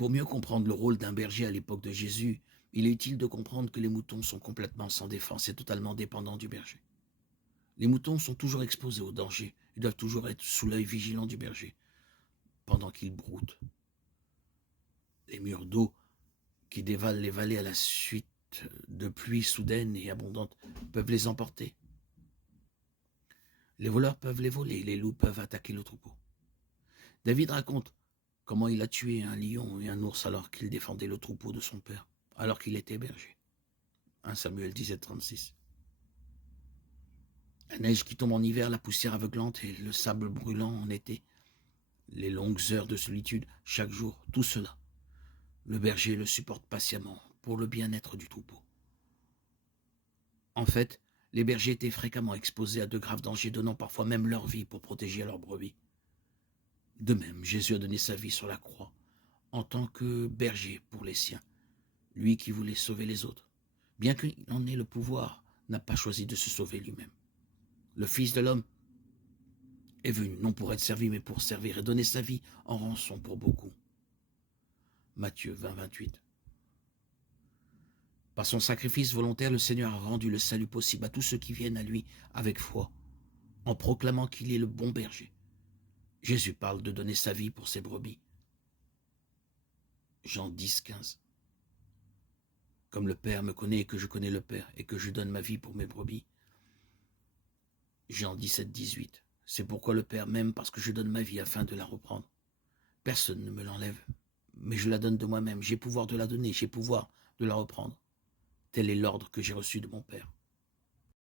Pour mieux comprendre le rôle d'un berger à l'époque de Jésus, il est utile de comprendre que les moutons sont complètement sans défense et totalement dépendants du berger. Les moutons sont toujours exposés au danger. Ils doivent toujours être sous l'œil vigilant du berger pendant qu'il broute. Les murs d'eau qui dévalent les vallées à la suite de pluies soudaines et abondantes peuvent les emporter. Les voleurs peuvent les voler, les loups peuvent attaquer le troupeau. David raconte comment il a tué un lion et un ours alors qu'il défendait le troupeau de son père, alors qu'il était berger. 1 Samuel 17, 36. La neige qui tombe en hiver, la poussière aveuglante et le sable brûlant en été, les longues heures de solitude chaque jour, tout cela, le berger le supporte patiemment pour le bien-être du troupeau. En fait, les bergers étaient fréquemment exposés à de graves dangers, donnant parfois même leur vie pour protéger leurs brebis. De même, Jésus a donné sa vie sur la croix, en tant que berger pour les siens, lui qui voulait sauver les autres. Bien qu'il en ait le pouvoir, n'a pas choisi de se sauver lui-même. Le Fils de l'homme est venu, non pour être servi, mais pour servir et donner sa vie en rançon pour beaucoup. Matthieu 20, 28. Par son sacrifice volontaire, le Seigneur a rendu le salut possible à tous ceux qui viennent à lui avec foi, en proclamant qu'il est le bon berger. Jésus parle de donner sa vie pour ses brebis. Jean 10, 15. Comme le Père me connaît et que je connais le Père, et que je donne ma vie pour mes brebis. Jean 17, 18. C'est pourquoi le Père m'aime, parce que je donne ma vie afin de la reprendre. Personne ne me l'enlève, mais je la donne de moi-même. J'ai pouvoir de la donner, j'ai pouvoir de la reprendre. Tel est l'ordre que j'ai reçu de mon Père.